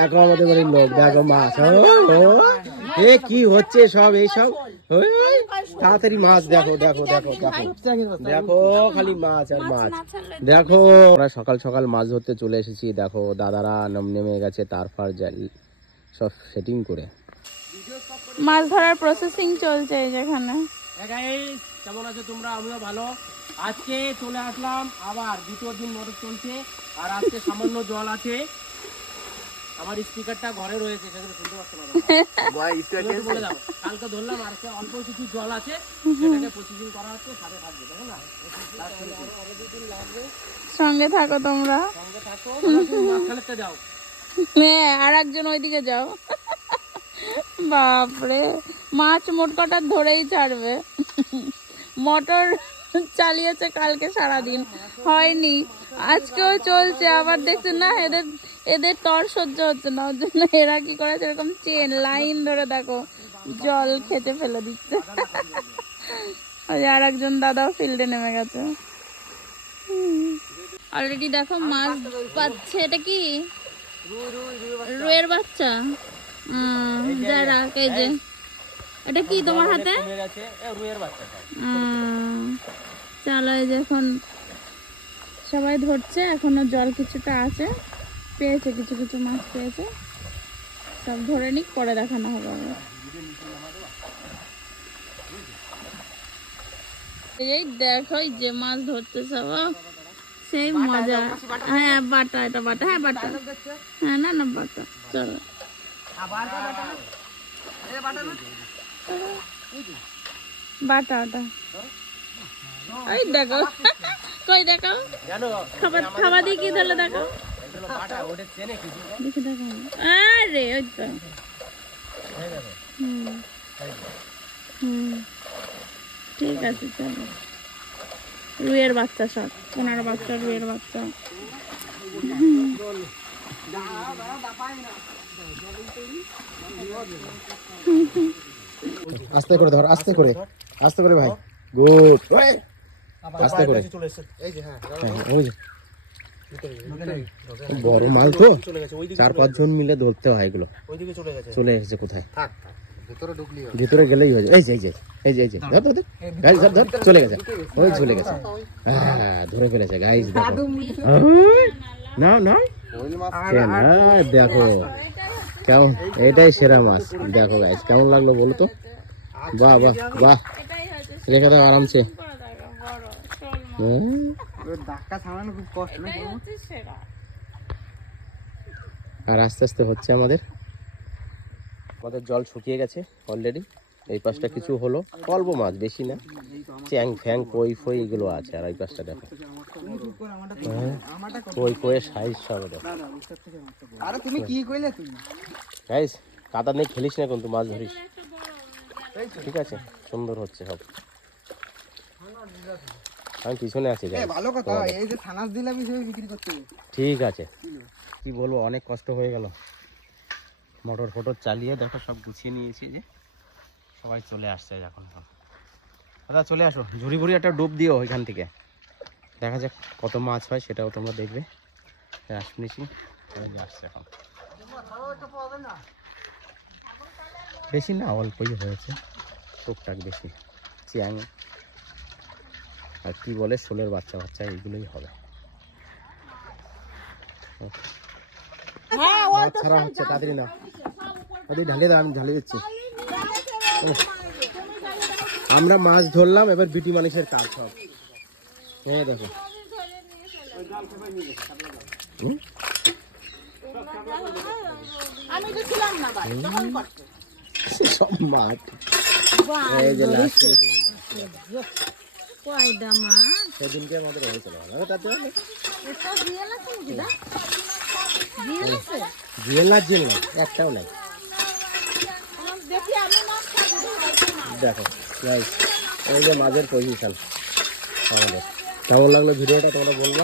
দেখো আমাদের বাড়ির লোক দেখো মাছ এ কি হচ্ছে সব এই সব? ওই, ওই, তাড়াতাড়ি মাছ দেখো দেখো দেখো দেখো। দেখো খালি মাছ আর মাছ দেখো। আমরা সকাল সকাল মাছ ধরতে চলে এসেছি দেখো দাদারা নাম- নেমে গেছে তারপর সব সেটিং করে। মাছ ধরার প্রসেসিং চলছে যেখানে। কেমন আছো তোমরা? আমিও ভালো। আজকে চলে আসলাম আবার দ্বিতীয় দিন মোটর চলছে আর আজকে সামান্য জল আছে। আমার স্পিকারটা ঘরে রয়েছে সেখানে শুনতে পাচ্ছ না। বলে দাও কালকে ধরলাম আর অল্প কিছু জল আছে সেটাকে প্রসেসিং করা হচ্ছে সাথে থাকবে দেখো না? সঙ্গে থাকো তোমরা। সঙ্গে থাকো তোমরা যাও। হ্যাঁ আর একজন ওইদিকে যাও। বাপরে মাছ মোট কটা ধরেই ছাড়বে? মোটর চালিয়েছে কালকে সারাদিন। হয়নি। আজকেও চলছে আবার দেখছেন না এদের এদের তর সহ্য হচ্ছে না, ওর জন্য এরা কি করেছে? এরকম চেন লাইন ধরে দেখো, জল খেতে ফেলে দিচ্ছে। ওই আর একজন দাদাও ফিল্ডে নেমে গেছে। অলরেডি দেখো মাছ পাচ্ছে, এটা কি? রুয়ের বাচ্চা? যারা এই যে। এটা কি তোমার হাতে? চলো, এই যে এখন সবাই ধরছে, এখনও জল কিছুটা আছে। পেয়েছে কিছু কিছু মাছ পেয়েছে। সব ধরে নিক পরে দেখানো হবে। এই দেখো যে মাছ ধরতে সব সেই মজা। হ্যাঁ বাটা এটা বাটা। হ্যাঁ বাটা। হ্যাঁ না না বাটা। চলো। বাটা? ওটা। ওই দেখো। কই দেখো? খাবার খাবার দিয়ে কি ধরলে দেখো? আরে ওই তো হুম হুম ঠিক আছে চলো রুইয়ের বাচ্চা সব পনেরো বাচ্চা রুইয়ের বাচ্চা আস্তে করে ধর আস্তে করে আস্তে করে ভাই। গুড আস্তে করে। হ্যাঁ, ওই যে। বড় মাল তো। চার পাঁচ জন মিলে ধরতে হয় এগুলো। চলে এসেছে কোথায়? ভিতরে গেলেই হয়ে যায়। এই যে এই যে এই যে এই যে। ধর ধর। গাইস ধর ধর চলে গেছে। ওই চলে গেছে। হ্যাঁ ধরে ফেলেছে গাইস দেখো। নাও হ্যাঁ, দেখো। কেমন এটাই সেরা মাছ। দেখো গাইস কেমন লাগল বলো তো? বাহ বাহ বাহ। রেখে দাও আরামসে। করে আর আস্তে আস্তে হচ্ছে আমাদের। আমাদের জল শুকিয়ে গেছে অলরেডি এই পাশটা কিছু হলো। অল্প মাছ বেশি না। চ্যাং ফ্যাং কই ফই এগুলো আছে। আর এই পাশটা দেখো। কই কই সাইজ সব আরে তুমি কি কইলে তুমি? গাইস কাদা নেই খেলিস না কিন্তু মাছ ধরিস। ঠিক আছে? সুন্দর হচ্ছে সব। আমি পিছনে আছি ভালো কথা এই যে থানাস দিলা বিষয়ে বিক্রি করতে ঠিক আছে। কি বলব অনেক কষ্ট হয়ে গেল। মোটর ফোটর চালিয়ে দেখো সব গুছিয়ে নিয়েছি যে সবাই চলে আসছে এখন এখন। দাদা চলে আসো। ঝুড়ি ভুড়ি একটা ডুব দিও ওইখান থেকে। দেখা যাক কত মাছ হয় সেটাও তোমরা দেখবে। শুনেছি আসছে এখন। বেশি না অল্পই হয়েছে। টুকটাক বেশি। চ্যাং। আর কি বলে শোলের বাচ্চা বাচ্চা এইগুলোই হবে। ছাড়া হচ্ছে তাড়াতাড়ি না ওদের ঢালিয়ে দাও আমি দিচ্ছি। আমরা মাছ ধরলাম এবার বিটি মানুষের কাজ সব হ্যাঁ দেখো। সব মাঠ এই যে এ মাছ সেদিনকে আমাদের হয়েছিল। তাতে এটা রিয়েল আছে নাকি দা? রিয়েল আছে? জিয়েল না জিয়েল একটাও নাই। দেখি আমি মাছ দেখো এই যে মাঝের পজিশন আমাদের কেমন লাগল ভিডিওটা তোমরা বলব?